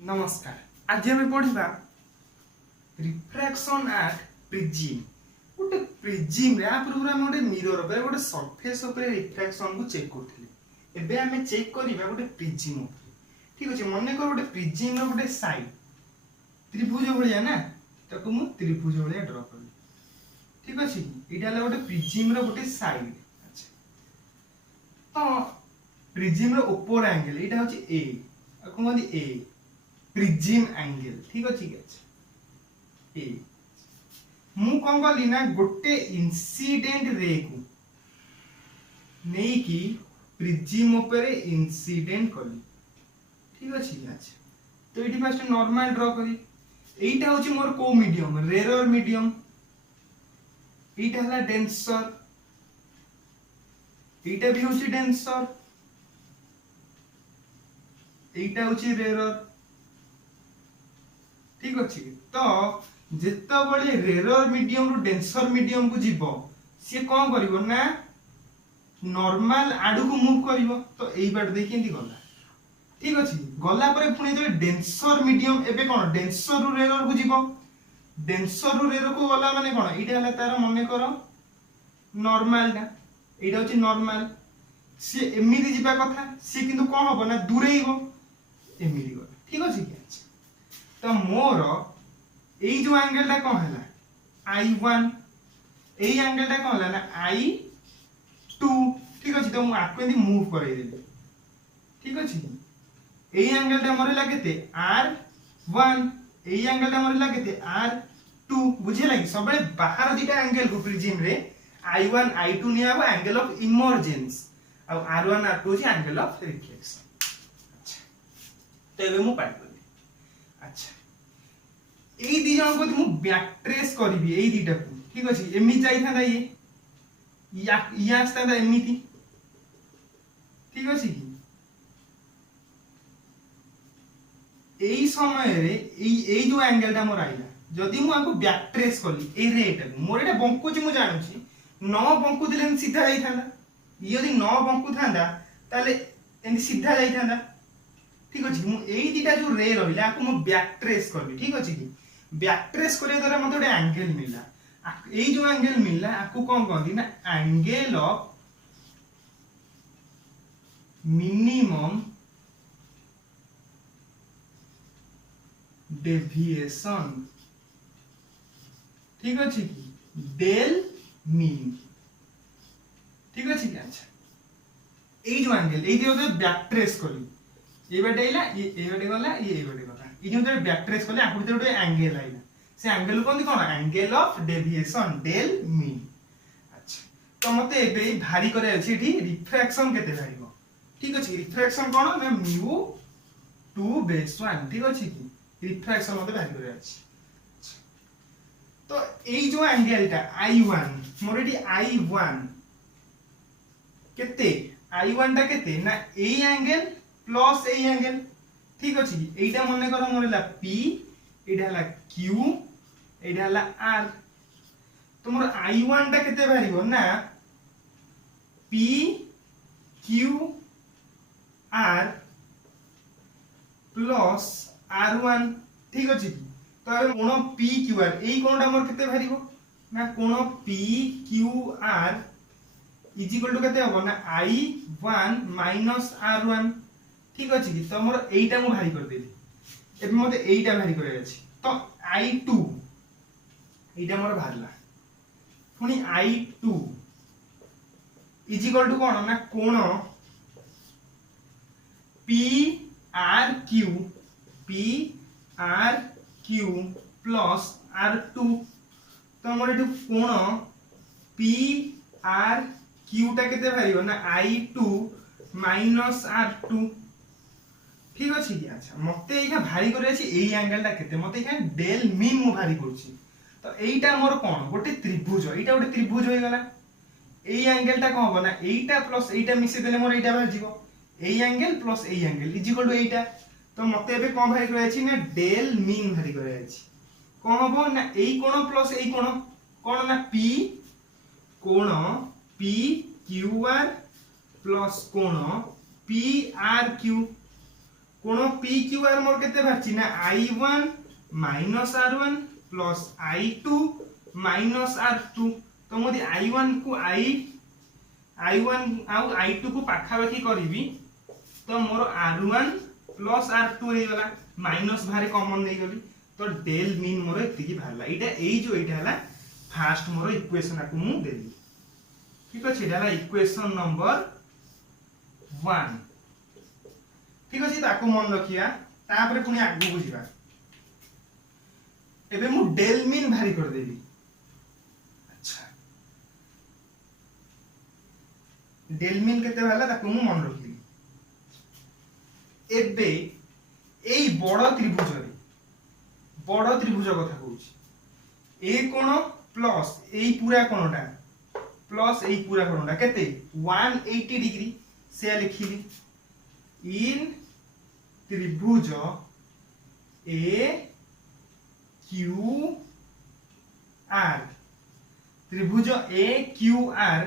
नमस्कार। आज हम पढ़ा रिफ्रैक्शन एट प्रिज्म। गोटे प्रिज्म रे पूर्व हम गोटे मिरर पे गोटे सरफेस ऊपर रिफ्रैक्शन को चेक करथिले। एबे हमें चेक करिबा गोटे प्रिज्म ऊपर। ठीक अछि, मने कर गोटे प्रिज्म रो गोटे साइड त्रिभुज भलिया ना, ताको मु त्रिभुज भलिया ड्रा करली। ठीक अछि, एटा हला गोटे प्रिज्म रो गोटे साइड। अच्छा, तो प्रिज्म रो ऊपर एंगल एटा होछि ए, आ कोन कहंदी ए प्रिज्म एंगल। ठीक अछि ए मु कौन कली ना गोटे इंसिडेंट रे को नहीं कि प्रिज्म ऊपर इंसिडेंट कली। ठीक अछि। अच्छा, तो एटी फर्स्ट नॉर्मल ड्रा करी। एटा होछि मोर को मीडियम, रेरर मीडियम। एटा हला डेंसर, एटा भी होछि डेंसर, एटा होछि रेरर। ठीक अछि, तो जेता बळे रेरर मीडियम रु डेंसर मीडियम को जीवो, से कोन करिवो ना नॉर्मल आडू को मूव करिवो। तो एई बार देखि एंती गला। ठीक अछि, गला परे पुनी जे डेंसर मीडियम एबे कोन डेंसर रु रेरर को जीवो। डेंसर रु रेरर को गला माने कोन, एटा हला तार मने करो नॉर्मल टा, एटा होछि नॉर्मल। से एमिति जीवा कथा, से किंतु कोन हबो ना दूरेइबो एमिति गला। ठीक अछि कि। अच्छा, तो मोर एई जो एंगल टा कोन हला I1, एई एंगल टा कोन हला ना I2। ठीक अछि, तो मु आको एंती मूव करै देली। ठीक अछि, एई एंगल टा मोर हला केते R1, एई एंगल टा मोर हला केते R2। बुझे लागि सबले बाहर दिटा एंगल को प्रिज्म रे I1 I2 निया बा angle of emergence, uh R1 R2 होछि एंगल ऑफ रिफ्लेक्शन। अच्छा, तो एबे मु पाइ। अच्छा, एई दी जण को मु बैक ट्रेस करबी एई दीटा को। ठीक अछि, एमि जाई थांदा या आस्तांदा एमिति। ठीक अछि कि एई समय रे एई जो एंगल टा मोर आइला, जदी मु आको बैक ट्रेस करली ए रेट को, मोर एटा बंकु छि मु जानुछि, न बंकु दिले सीधा जाई थांदा। यदि न बंकु थांदा ताले एंति सीधा जाई थांदा। ठीक अछि, मु एई दीटा जो रे रहिला आको मु बैक ट्रेस करबी। ठीक अछि कि बैक ट्रेस करे द्वारा मते ओडे एंगल मिलला। एई जो एंगल मिलला आको कोन कहंदी ना एंगल ऑफ मिनिमम डेविएशन। ठीक अछि कि डेल मीन। ठीक अछि कि। अच्छा, एई जो एंगल एई जो बैक ट्रेस करी, ए बाटे आइला, ए बाटे गला, ए बाटे गला, ई जो बैक ट्रेस करले आकु भीतर गोटे एंगल आइला। से एंगल कोन कोन angle of deviation del min. अच्छा, तो मते एबे भारी करे अछि एठी रिफ्रैक्शन केते भारीबो। ठीक अछि, रिफ्रैक्शन कोन ना म्यू 2/1। ठीक अछि कि रिफ्रैक्शन मते भारी करे अछि। तो एई जो एंगल टा I1 मोर एठी I1 केते, I1 टा केते ना एई एंगल प्लस एई एंगल। ठीक अछि, एइटा मने करो मोर हला P, एइटा हला Q, एइटा हला R। तो मोर I1 टा केते बाहिरिबो ना P Q R plus R1। ठीक अछि, तो ए कोण P Q R एई कोणटा मोर केते बाहिरिबो ना कोण P Q R is equal to केते हबो ना I1 माइनस R1। ठीक अछि कि, तो मोर एइटा मु भारी कर देली। एबे मते एइटा भारी करे अछि, तो I2 एइटा मोर भारला। पुनी I2 इज इक्वल टू कोन ना कोण PRQ प्लस R2। तो मोर एठु कोण PRQ टा केते भारिबो ना I2 माइनस R2। ठीक अछि कि। अच्छा, मते एइका भारी करे अछि एई एंगल टा केते, मते एइका डेल मीन मु भारी करछि। तो एइटा मोर कोन गोटे त्रिभुज, एइटा गोटे त्रिभुज होई गला। एई एंगल टा कोन हबो ना एइटा प्लस एइटा मिसे देले मोर एइटा भार जिवो। एई एंगल प्लस एई एंगल इज इक्वल टू एइटा। तो मते एबे कोन भारी करे अछि ना डेल मीन भारी करे अछि। कोन हबो ना एई कोण प्लस एई कोण, कोण ना P कोण PQR प्लस कोण PRQ कोण पी क्यू आर मोर केते बाहरची ना I1 minus R1 plus I2 minus R2 तो मोदी I1 को I1 आउ I2 को पाखापाखी करी तो मोर R1 प्लस R2 हे गला माइनस बाहर कॉमन नहीं गली तो डेल मीन मोर एतिकी बाहरला एटा एई जो एटा हला फर्स्ट मोर इक्वेशन आकु मु देली ठीक अछि एटा हला इक्वेशन नंबर 1 ठीक अछि ताकु मन रखिया तापरे पुनी आगु बुझिबा एबे मु डेल मीन भारी कर देबी अच्छा डेल मीन केते हला ताकु मु मन रखली एबे एई बड़ त्रिभुज कथा कहूची ए कोण प्लस एई पूरा कोणटा प्लस एई पूरा कोणटा केते 180 डिग्री से लिखिली इन त्रिभुज ए क्यू आर त्रिभुज ए क्यू आर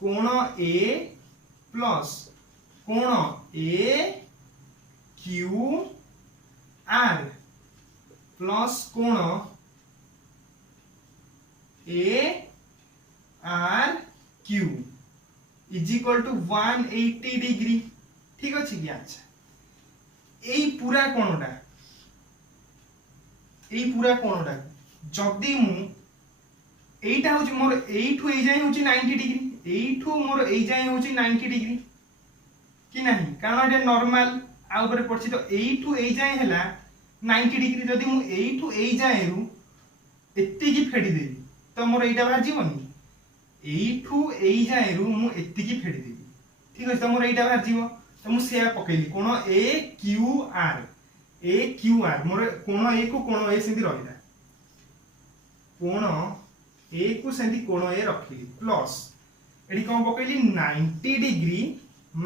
कोण ए प्लस कोण ए क्यू आर प्लस कोण A R Q is equal to 180 degree ठीक अछि कि अच्छा एई पूरा कोणटा जदी मु एइटा होची मोर एइठू एइ जाय होची 90 डिग्री एइठू मोर एइ जाय होची 90 डिग्री कि नाही कारण एटा नॉर्मल आ ऊपर पड़छि तो एइठू एइ जाय हैला 90 डिग्री जदी मु एइठू एइ जाय रु एत्ती की फेडी देबी तो मोर एइटा बाहर जीवनी एइठू एइ जाय रु मु एत्ती की फेडी देबी ठीक अछि तो मोर एइटा बाहर जीवो तो मु सेया पकेली कोन ए क्यू आर मोर कोण ए को कोण ए सेंती रहिला कोण ए को सेंती कोण ए रखली प्लस एडी कोन पकेली 90 डिग्री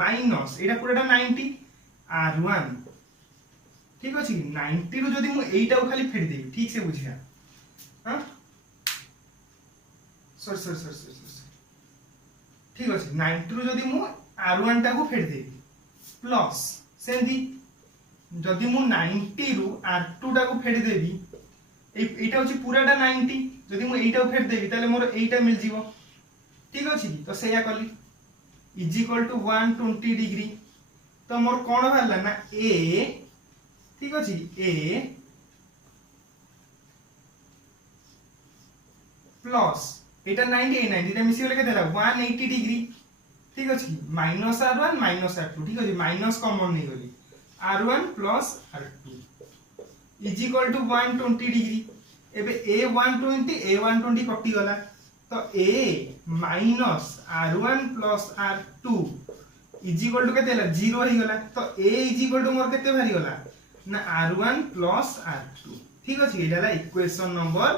माइनस एटा पूराटा 90 R1 ठीक अछि 90 रु जदी मु एइटा को खाली फेडी देबी ठीक से बुझिया हां सर ठीक अछि 90 रु जदी मु R1 टा को फेडी देबी प्लस सेंती जदि मु 90 रु R2 टा को फेडी देबी एटा होची पूराटा 90 जदि मु एटा को फेडी देबी ताले मोर एटा मिल जीवो ठीक अछि तो सेया कली इज इक्वल टू 120 डिग्री तो मोर कोन भाला ना ए ठीक अछि ए प्लस एटा 90 ता मिसी गले केतेला 180 डिग्री ठीक अछि माइनस R1 माइनस R2 ठीक अछि माइनस कॉमन नहीं गली R1 plus R2 is equal to 120 degree एबे A120 कटि गला तो A minus R1 plus R2 is equal to केते हला 0 ही गला तो A is equal to मोर केते भारी गला ना R1 plus R2 ठीक अछि एटा हला इक्वेशन नंबर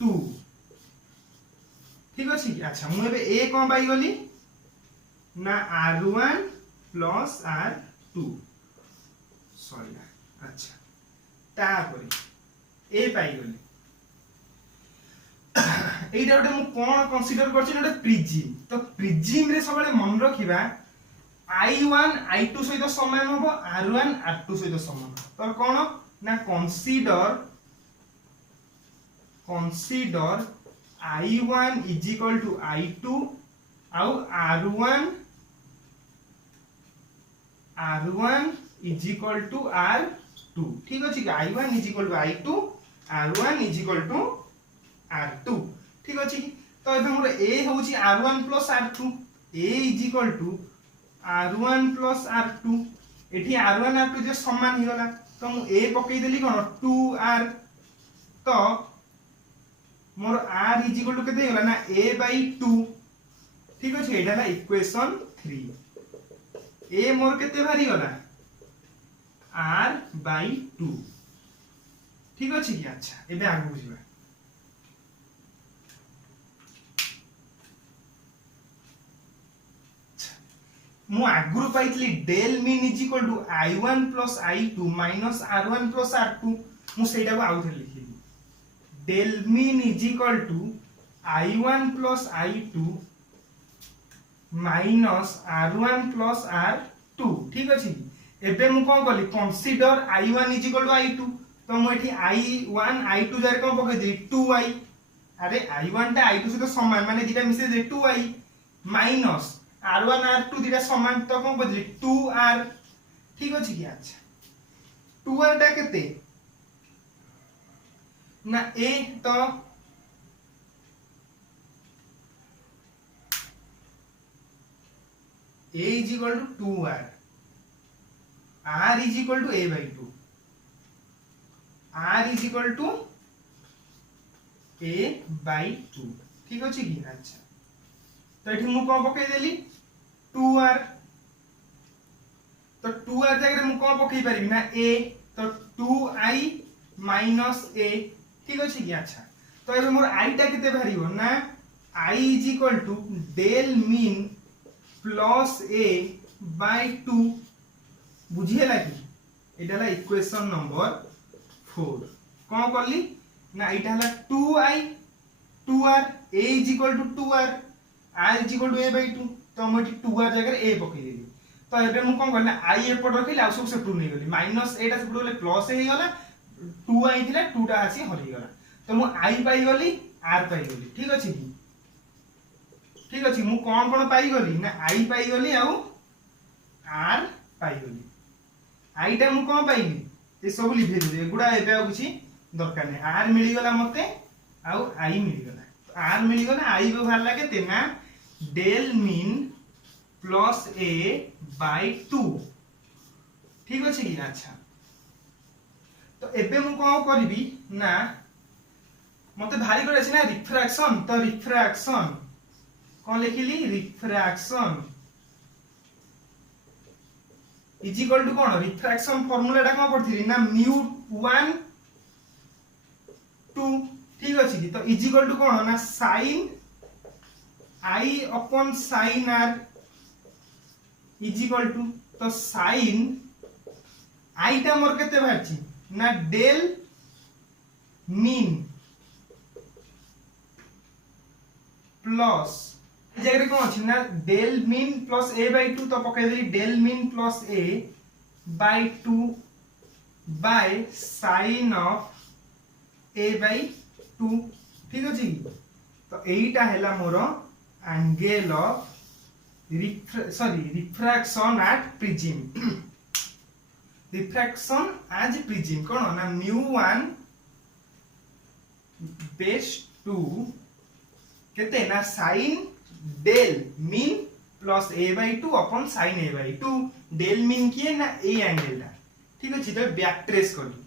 2 ठीक अछि अच्छा मु एबे A कोन पाई गली ना R1 plus R2 सॉरी अच्छा तापरे ए पाई गले एइटा ओटे मु कोन कंसीडर करछि ओटे प्रिज्म तो प्रिज्म रे सबले मन रखिबा I1 I2 सहित समान होबो R1 R2 सहित समान तो कोन ना consider I1 is equal to I2 आउ R1 is equal to R2 ठीक अछि I1 is equal to I2 R1 is equal to R2 ठीक अछि तो एबे मोर A होछि R1 plus R2 A is equal to R1 plus R2 एठी R1 R2 जे समान हि गला तो मु A पकई देली कोन 2R तो मोर R is equal to केते गला ना A by 2 ठीक अछि एटा ला इक्वेशन 3 A मोर केते भारी गला R by 2 ठीक अछि कि अच्छा एबे आगु बुझिबा मु आगुरु पाइतली del mean is equal to I1 plus I2 minus R1 plus R2 मु सेटा को आउथरे लिखिली del mean is equal to I1 plus I2 minus R1 plus R2 ठीक अछि एबे मु कोन कली कंसीडर i1 i2 तो मु एठी i1 i2 जारे कोन पके दे 2i अरे i1 टा i2 से समान माने दिटा मिसे दे 2i माइनस r1 r2 दिटा समान तो कोन बदली 2r ठीक अछि कि अच्छा 2r टा केते ना a तो a is equal to 2r r is equal to a by 2 r is equal to a by 2 ठीक अछि कि अच्छा तो एठी मु कोन पके देली 2r तो 2r जगह मु कोन पके परिबी ना a तो 2i minus a ठीक अछि कि अच्छा तो एबे मोर i टा केते भरिबो ना i is equal to del mean plus a by 2 बुझिएला कि एटा ला इक्वेशन नंबर 4 कोन करली ना एटा हला 2i 2r a is equal to 2r r is equal to a by 2 तो हम एठी 2r जगह a पके देली तो एबे मु कोन करना i एपट रखिले आ सब सेपटू नै गली माइनस एटा सेपटू गले प्लस हे गला 2i थिला 2 टा आसी हरि गला तो मु i पाई गली r पाई गली ठीक अछि ठीक अछि मु कोन पाई गली ना i पाई गली आ r पाई गली i टा मु कोन पाइली ए सब लिखि दे गुडा एबे आ किछि दरकार नै r मिली गला मते आ i मिली गला तो r मिली गला i बे भार लागे ते ना del mean plus a by 2 ठीक अछि कि अच्छा तो एबे मु कोन करबी ना मते भारी करे अछि ना रिफ्रैक्शन तो रिफ्रैक्शन कोन लिखिली रिफ्रैक्शन इज इक्वल टू कोन रिफ्रैक्शन फार्मूला टा कोन पढथिली ना म्यू 1 2 ठीक अछि कि तो इज इक्वल टू कोन ना sin i upon sin r is equal to तो sin i टा मोर केते बाहरची ना del mean प्लस जगह कोन अछि ना del mean plus a by 2 तो पके देली del mean plus a by 2 by sin of a by 2 ठीक अछि तो एटा हैला मोर angle of refraction at prism refraction edge prism कोन ना μ1 बेस 2 केते ना sin del mean plus a by 2 upon sin a by 2 del mean किए ना ए एंगल टा ठीक अछि तो बैक ट्रेस करी